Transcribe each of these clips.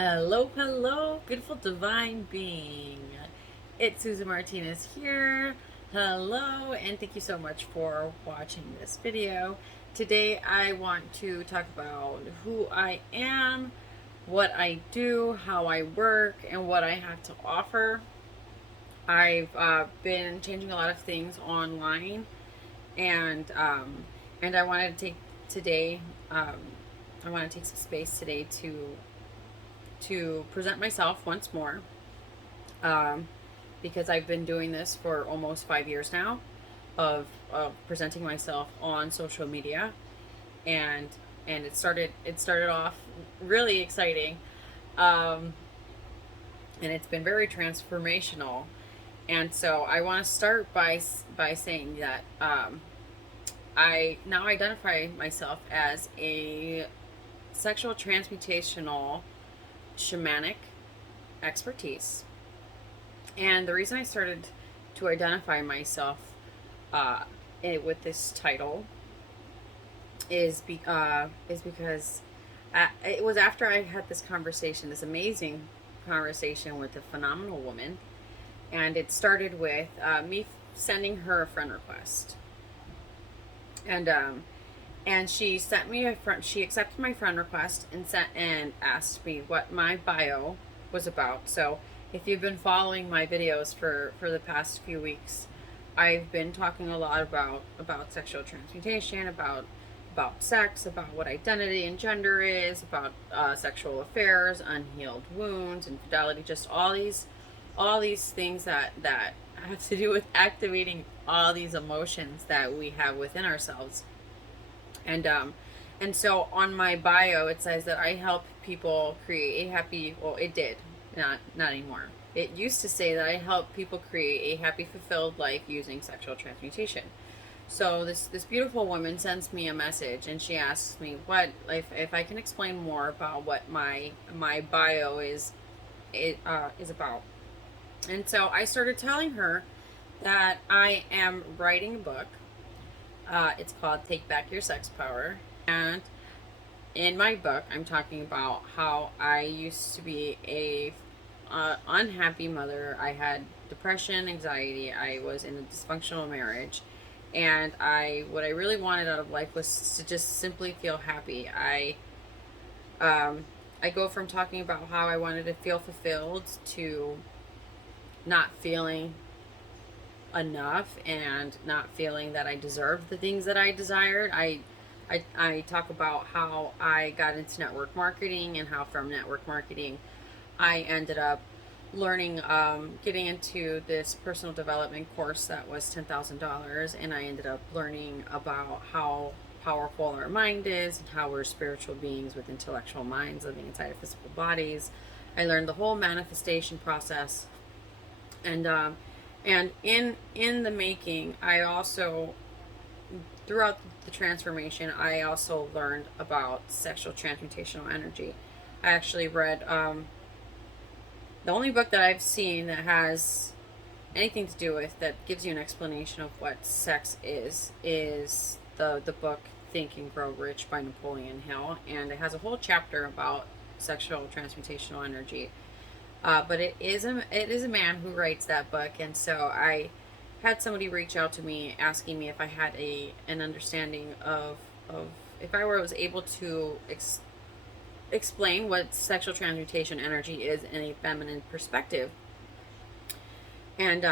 Hello, hello, beautiful divine being. It's Susan Martinez here. Hello, and thank you so much for watching this video. Today, I want to talk about who I am, what I do, how I work, and what I have to offer. I've been changing a lot of things online, and I wanted to take today. I want to take some space today to present myself once more, um, because I've been doing this for almost 5 years now of presenting myself on social media, and it started off really exciting, um, and it's been very transformational. And so I want to start by saying that I now identify myself as a sexual transmutational shamanic expertise. And the reason I started to identify myself uh, with this title is because it was after I had this conversation, this amazing conversation with a phenomenal woman, and it started with me sending her a friend request, and she sent me a friend. She accepted my friend request and asked me what my bio was about. So, if you've been following my videos for the past few weeks, I've been talking a lot about sexual transmutation, about sex, about what identity and gender is, about sexual affairs, unhealed wounds, infidelity, just all these things that have to do with activating all these emotions that we have within ourselves. And and so on my bio it says that I help people create a happy, well, it did, not anymore. It used to say that I help people create a happy, fulfilled life using sexual transmutation. So this beautiful woman sends me a message, and she asks me what if I can explain more about what my bio is about. And so I started telling her that I am writing a book. It's called Take Back Your Sex Power. And in my book, I'm talking about how I used to be a unhappy mother. I had depression, anxiety. I was in a dysfunctional marriage. And what I really wanted out of life was to just simply feel happy. Um, I go from talking about how I wanted to feel fulfilled to not feeling enough and not feeling that I deserved the things that I desired. I talk about how I got into network marketing, and how from network marketing I ended up learning, getting into this personal development course that was $10,000, and I ended up learning about how powerful our mind is and how we're spiritual beings with intellectual minds living inside of physical bodies. I learned the whole manifestation process, and in the making, I also, throughout the transformation, I also learned about sexual transmutational energy. I actually read, the only book that I've seen that has anything to do with, that gives you an explanation of what sex is the book Think and Grow Rich by Napoleon Hill, and it has a whole chapter about sexual transmutational energy. But it is a man who writes that book, and so I had somebody reach out to me asking me if I had an understanding of if I was able to explain what sexual transmutation energy is in a feminine perspective. And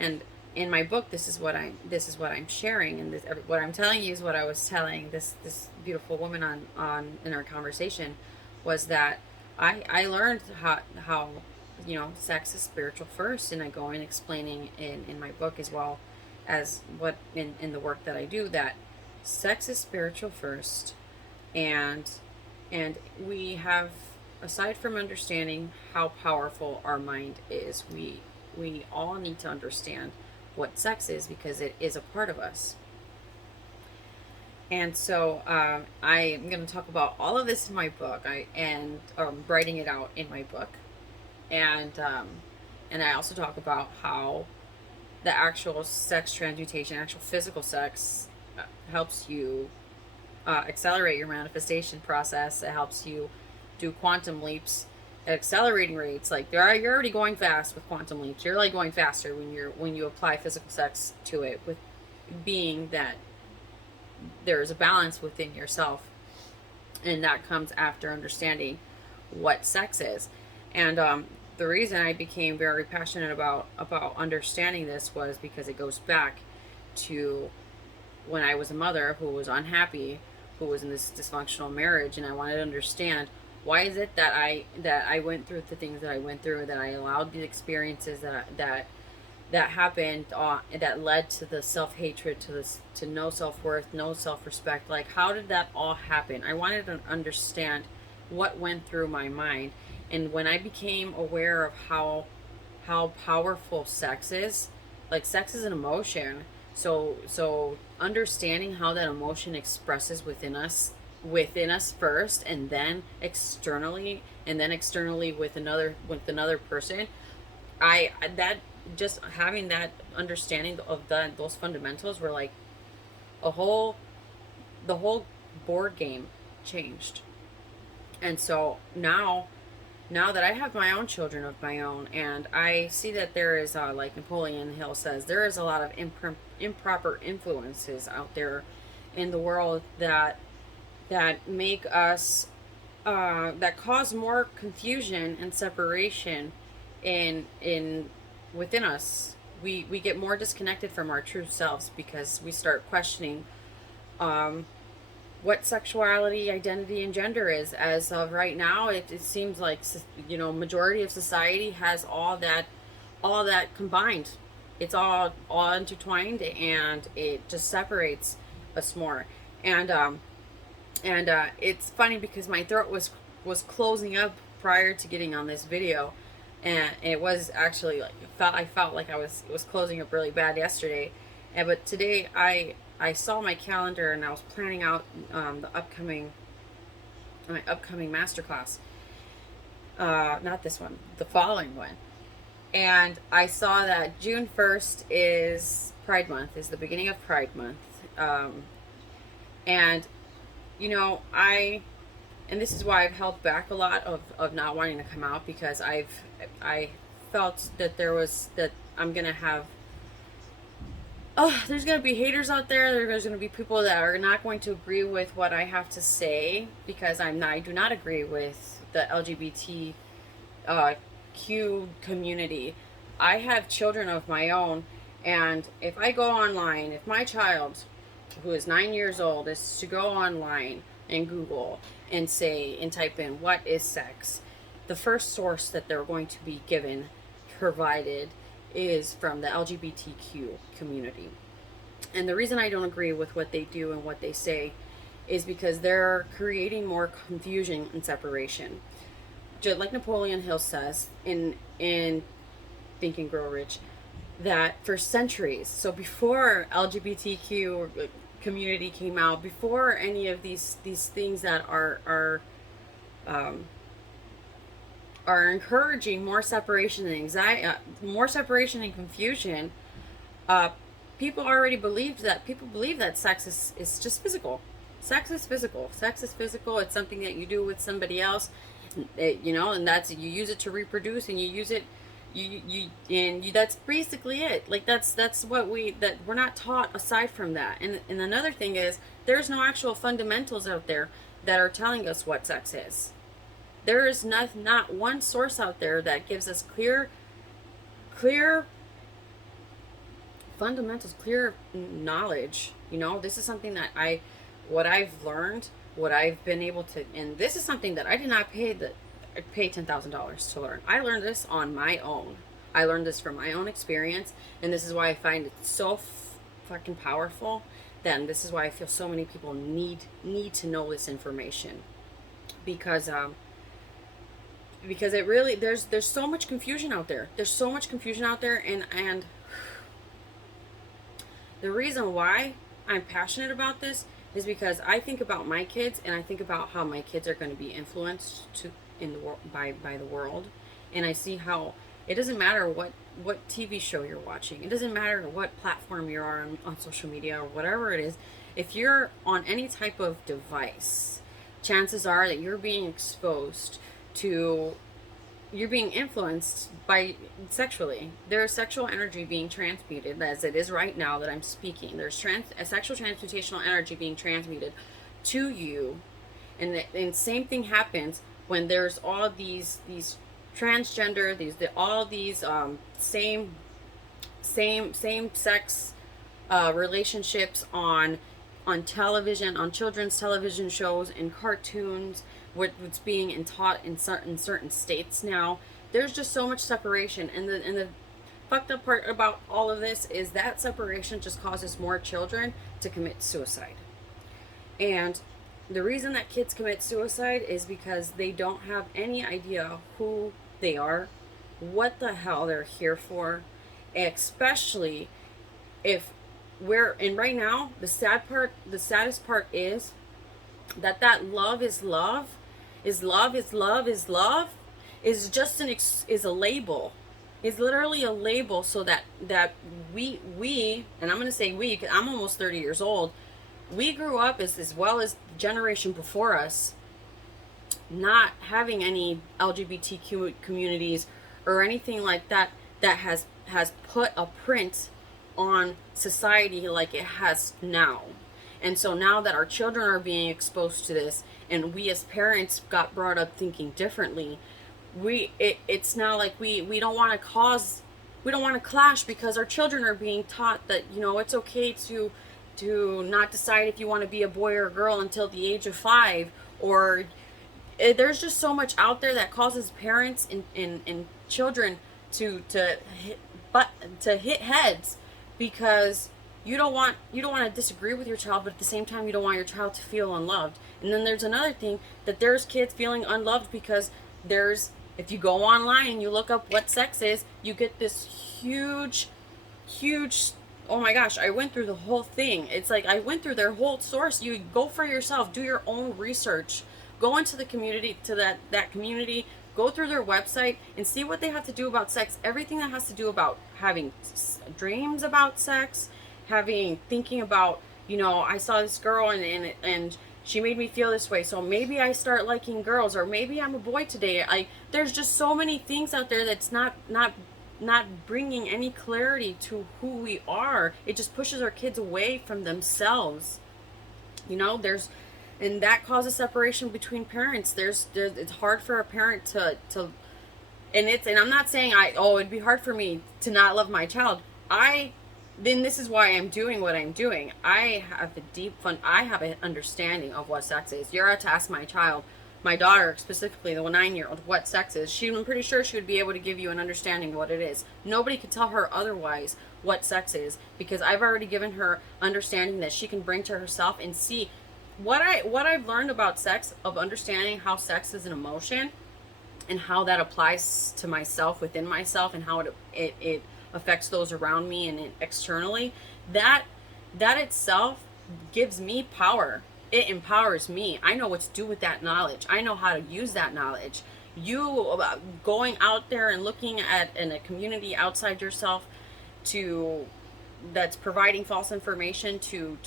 and in my book, this is what I'm sharing, and what I'm telling you is what I was telling this beautiful woman on in our conversation, was that I learned how sex is spiritual first, and I go in explaining in my book, as well as what in the work that I do, that sex is spiritual first. And and we have, aside from understanding how powerful our mind is, we all need to understand what sex is, because it is a part of us. And so I am going to talk about all of this in my book. Writing it out in my book, and I also talk about how the actual sex transmutation, actual physical sex, helps you accelerate your manifestation process. It helps you do quantum leaps at accelerating rates. Like you're already going fast with quantum leaps. You're like going faster when you apply physical sex to it, with being that there's a balance within yourself, and that comes after understanding what sex is. And the reason I became very passionate about understanding this was because it goes back to when I was a mother who was unhappy, who was in this dysfunctional marriage, and I wanted to understand why is it that I went through the things that I went through, that I allowed the experiences that happened, that led to the self-hatred, to no self-worth, no self-respect. Like, how did that all happen? I wanted to understand what went through my mind. And when I became aware of how powerful sex is, like, sex is an emotion. So understanding how that emotion expresses within us first, and then externally, with another person, I that just having that understanding of those fundamentals were like a whole the whole board game changed. And so now that I have my own children of my own, and I see that there is, like Napoleon Hill says, there is a lot of improper influences out there in the world that make us, that cause more confusion and separation in within us. We get more disconnected from our true selves because we start questioning what sexuality, identity, and gender is. As of right now, it seems like, majority of society has all that combined. It's all intertwined, and it just separates us more. And it's funny because my throat was closing up prior to getting on this video, and it was actually like, I felt like it was closing up really bad yesterday, but today I saw my calendar and I was planning out my upcoming masterclass. Not this one, the following one. And I saw that June 1st is Pride Month, is the beginning of Pride Month. And and this is why I've held back a lot of not wanting to come out, because I felt that I'm gonna have, there's gonna be haters out there. There's gonna be people that are not going to agree with what I have to say, because I do not agree with the LGBT Q community. I have children of my own, and if I go online, if my child, who is 9 years old, is to go online and Google and type in what is sex, the first source that they're going to be provided is from the LGBTQ community. And the reason I don't agree with what they do and what they say is because they're creating more confusion and separation. Just like Napoleon Hill says in Think and Grow Rich, that for centuries, so before LGBTQ community came out, before any of these things that are encouraging more separation and anxiety, more separation and confusion, people believe that sex is just physical. Sex is physical. It's something that you do with somebody else, and that's, you use it to reproduce, and you use it, that's basically it. Like, that's what we're not taught aside from that. And another thing is, there's no actual fundamentals out there that are telling us what sex is. There is not one source out there that gives us clear fundamentals, clear knowledge. This is something that what I've learned, what I've been able to, and this is something that I did not pay $10,000 to learn. I learned this on my own. I learned this from my own experience, and this is why I find it so fucking powerful. Then this is why I feel so many people need to know this information, because it really, there's so much confusion out there. And the reason why I'm passionate about this is because I think about my kids, and I think about how my kids are going to be influenced by the world, and I see how it doesn't matter what TV show you're watching. It doesn't matter what platform you're on social media or whatever it is. If you're on any type of device, chances are that you're being exposed to you're being influenced by sexually. There's sexual energy being transmuted, as it is right now that I'm speaking. There's a sexual transmutational energy being transmuted to you, and same thing happens when there's all these transgender, all these same sex relationships on television, on children's television shows and cartoons, what's being taught in certain states now. There's just so much separation, and the fucked up part about all of this is that separation just causes more children to commit suicide. And the reason that kids commit suicide is because they don't have any idea who they are, what the hell they're here for, especially if and right now, the saddest part is that love is love, is love, is love, is love, is just is a label, is literally a label, so that we, and I'm gonna say we, because I'm almost 30 years old, we grew up as well as the generation before us, not having any LGBTQ communities or anything like that has put a print on society like it has now. And so now that our children are being exposed to this, and we as parents got brought up thinking differently, it's now like we don't want to clash, because our children are being taught that, you know, it's okay to not decide if you want to be a boy or a girl until the age of 5, or there's just so much out there that causes parents and children to hit heads, because you don't want to disagree with your child, but at the same time you don't want your child to feel unloved. And then there's another thing, that there's kids feeling unloved because if you go online and you look up what sex is, you get this huge, oh my gosh, I went through the whole thing. It's like I went through their whole source. You go for yourself, do your own research, go into the community, to that community, go through their website and see what they have to do about sex. Everything that has to do about having dreams about sex, thinking about, you know, I saw this girl and she made me feel this way, so maybe I start liking girls, or maybe I'm a boy today. There's just so many things out there that's not bringing any clarity to who we are. It just pushes our kids away from themselves. You know, and that causes separation between parents. It's hard for a parent to and I'm not saying it'd be hard for me to not love my child. Then this is why I'm doing what I'm doing. I have an understanding of what sex is. You're to ask my child, my daughter specifically, the 9-year-old, what sex is. I'm pretty sure she would be able to give you an understanding of what it is. Nobody could tell her otherwise what sex is, because I've already given her understanding that she can bring to herself and see what I've learned about sex, of understanding how sex is an emotion, and how that applies to myself, within myself, and how it affects those around me and externally. That itself gives me power. It empowers me. I know what to do with that knowledge. I know how to use that knowledge. You going out there and looking in a community outside yourself that's providing false information to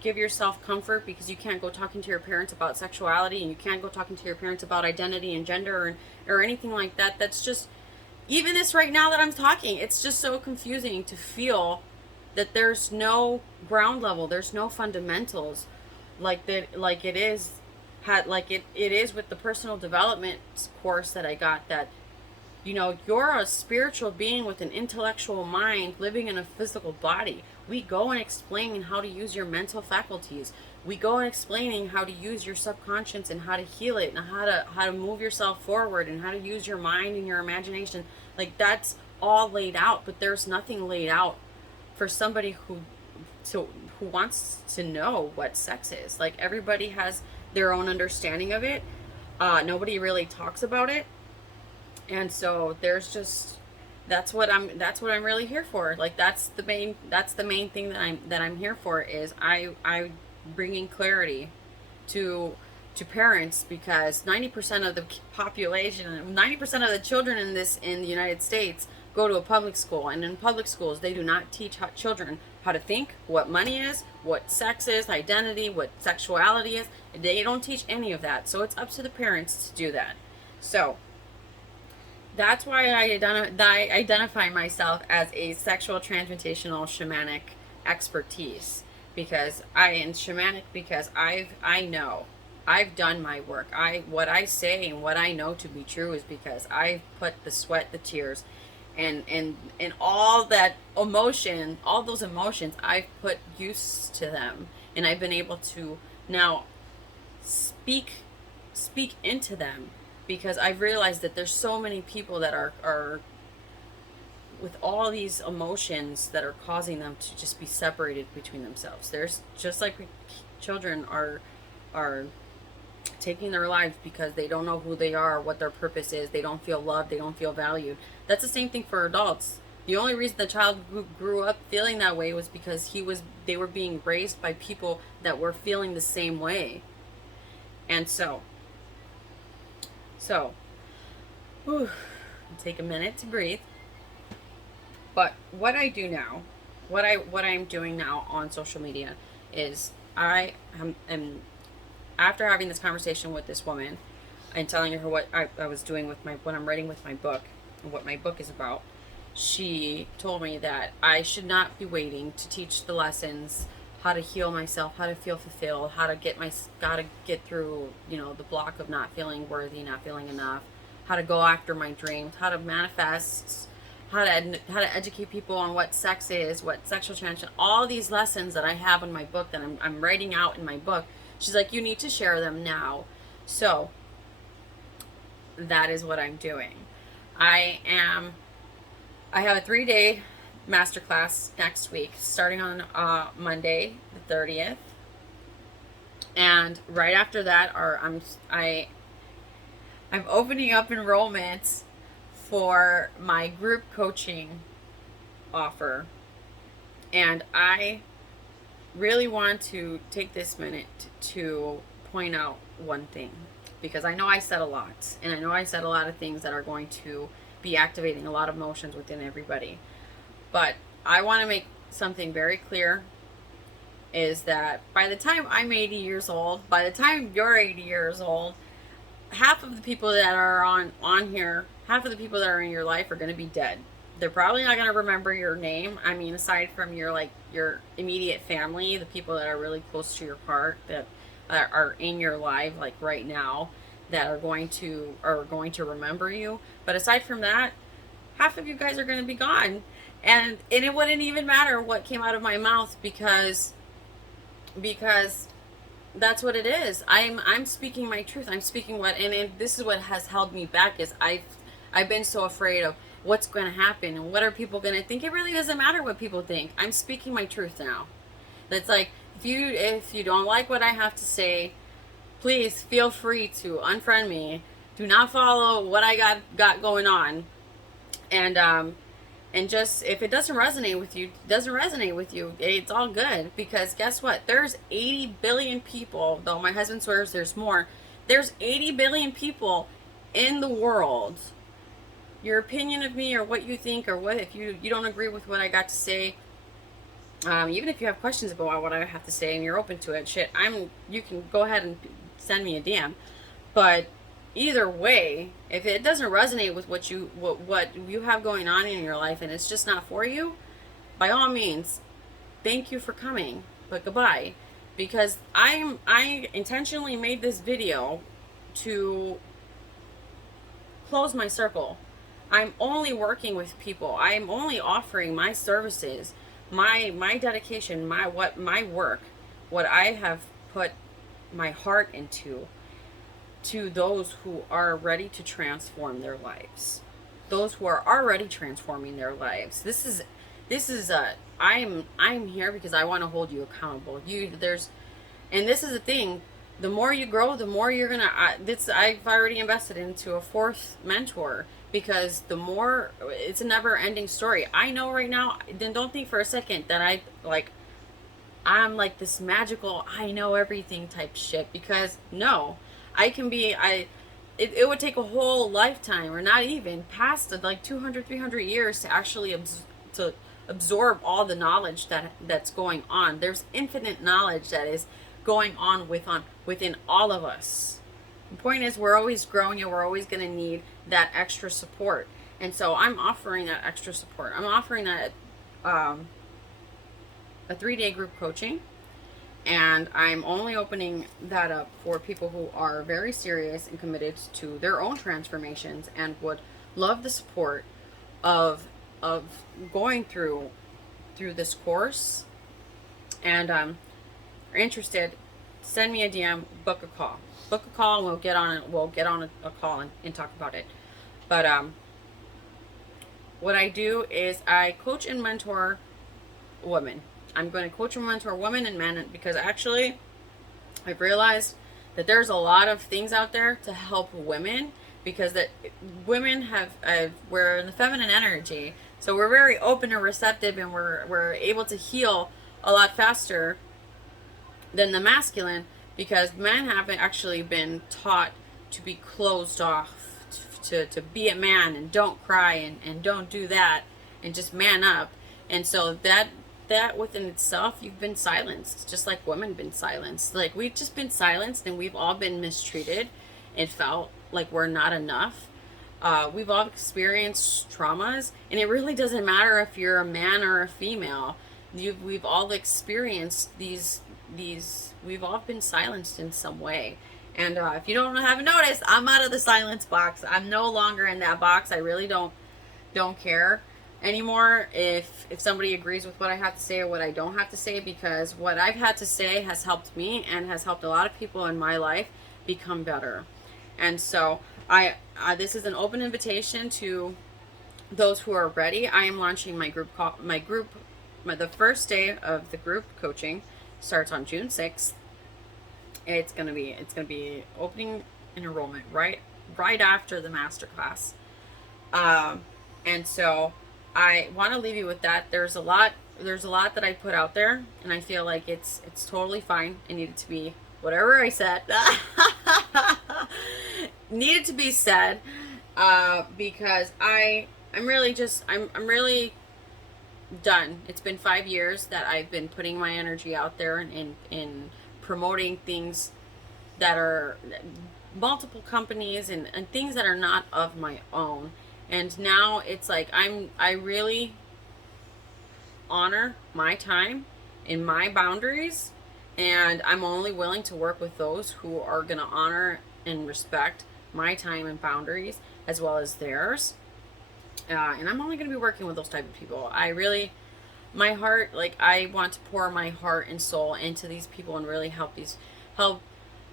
give yourself comfort, because you can't go talking to your parents about sexuality, and you can't go talking to your parents about identity and gender or anything like that. That's just, even this right now that I'm talking, it's just so confusing to feel that there's no ground level, there's no fundamentals like that, like it is with the personal development course that I got, that, you know, you're a spiritual being with an intellectual mind living in a physical body. We go and explain how to use your mental faculties. We go and explaining how to use your subconscious and how to heal it, and how to move yourself forward, and how to use your mind and your imagination. Like, that's all laid out, but there's nothing laid out for somebody who wants to know what sex is. Like, everybody has their own understanding of it. Nobody really talks about it. And so that's what I'm really here for. Like, that's the main thing that I'm here for, is I bringing clarity to parents, because 90% of the population, 90% of the children in the United States go to a public school, and in public schools they do not teach children how to think, what money is, what sex is, identity, what sexuality is. They don't teach any of that. So it's up to the parents to do that. So That's why I identify myself as a sexual transmutational shamanic expertise, because I know I've done my work. What I say and what I know to be true is because I've put the sweat, the tears, and all that emotion, all those emotions, I've put use to them, and I've been able to now speak into them, because I've realized that there's so many people that are with all these emotions that are causing them to just be separated between themselves. There's just like children are taking their lives because they don't know who they are, what their purpose is. They don't feel loved. They don't feel valued. That's the same thing for adults. The only reason the child grew up feeling that way was because they were being raised by people that were feeling the same way. And whew, take a minute to breathe. But what I do now, what I'm doing now on social media is I am after having this conversation with this woman and telling her what I was doing with what I'm writing with my book and what my book is about. She told me that I should not be waiting to teach the lessons, how to heal myself, how to feel fulfilled, how to get through, the block of not feeling worthy, not feeling enough, how to go after my dreams, how to manifest, how to educate people on what sex is, what sexual transition, all these lessons that I have in my book that I'm writing out in my book. She's like, you need to share them now. So that is what I'm doing. I have a 3-day masterclass next week, starting on Monday the 30th, and right after that, I'm opening up enrollments for my group coaching offer, and I really want to take this minute to point out one thing, because I know I said a lot, and I know I said a lot of things that are going to be activating a lot of emotions within everybody. But I want to make something very clear, is that by the time I'm 80 years old, by the time you're 80 years old, half of the people that are on here, half of the people that are in your life are going to be dead. They're probably not going to remember your name. I mean, aside from your immediate family, the people that are really close to your heart, that are in your life, like right now, that are going to remember you. But aside from that, half of you guys are going to be gone, and it wouldn't even matter what came out of my mouth, because that's what it is. I'm speaking my truth. I'm speaking and this is what has held me back, is I've been so afraid of what's going to happen and what are people going to think. It really doesn't matter what people think. I'm speaking my truth now. That's like, if you don't like what I have to say, please feel free to unfriend me. Do not follow what I got going on. And just, if it doesn't resonate with you, it's all good, because guess what? There's 80 billion people, though my husband swears there's more. There's 80 billion people in the world. Your opinion of me, or what you think, or what if you don't agree with what I got to say, even if you have questions about what I have to say and you're open to it, you can go ahead and send me a DM. But either way, if it doesn't resonate with what you have going on in your life, and it's just not for you, by all means, thank you for coming, but goodbye. Because I intentionally made this video to close my circle. I'm only working with people. I'm only offering my services, my dedication, my work, what I have put my heart into, to those who are ready to transform their lives, those who are already transforming their lives. I'm here because I want to hold you accountable. And this is the thing. The more you grow, the more you're gonna. I've already invested into a 4th mentor, because the more, it's a never-ending story. I know right now. Then don't think for a second that I'm like this magical, I know everything type shit, because no, I can be, it would take a whole lifetime, or not even past 200, 300 years to actually to absorb all the knowledge that's going on. There's infinite knowledge that is going on within all of us. The point is, we're always growing and we're always going to need that extra support. And so I'm offering that extra support. I'm offering that a 3-day group coaching. And I'm only opening that up for people who are very serious and committed to their own transformations and would love the support of going through this course. And are interested, send me a DM, book a call. Book a call and we'll get on a call and talk about it. But what I do is I coach and mentor women. I'm going to coach and mentor women and men because actually I've realized that there's a lot of things out there to help women, because that women we're in the feminine energy, so we're very open and receptive, and we're able to heal a lot faster than the masculine, because men haven't actually been taught to be closed off, to be a man and don't cry and don't do that and just man up. And so that within itself, you've been silenced, just like women been silenced. Like, we've just been silenced, and we've all been mistreated and felt like we're not enough. We've all experienced traumas, and it really doesn't matter if you're a man or a female. We've all experienced these. We've all been silenced in some way. And if you haven't noticed, I'm out of the silence box. I'm no longer in that box. I really don't care anymore if somebody agrees with what I have to say or what I don't have to say, because what I've had to say has helped me and has helped a lot of people in my life become better. And so this is an open invitation to those who are ready. I am launching the first day of the group coaching starts on June 6th. It's gonna be opening enrollment right after the masterclass. And so I want to leave you with that. There's a lot that I put out there, and I feel like it's totally fine. It needed to be whatever I said needed to be said, because I'm really done. It's been 5 years that I've been putting my energy out there in promoting things that are multiple companies and things that are not of my own. And now it's like I really honor my time and my boundaries, and I'm only willing to work with those who are going to honor and respect my time and boundaries as well as theirs. And I'm only going to be working with those type of people. My heart, like, I want to pour my heart and soul into these people and really help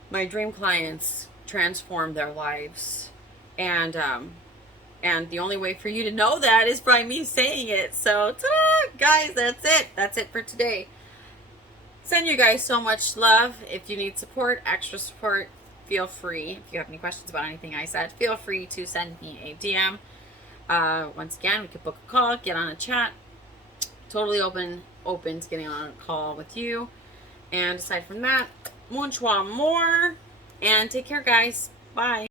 my dream clients transform their lives. And the only way for you to know that is by me saying it. So, ta-da! Guys, that's it for today. Send you guys so much love. If you need support, extra support, feel free. If you have any questions about anything I said, feel free to send me a DM. Once again, we could book a call, get on a chat. Totally open to getting on a call with you. And aside from that, mucho amor. And take care, guys. Bye.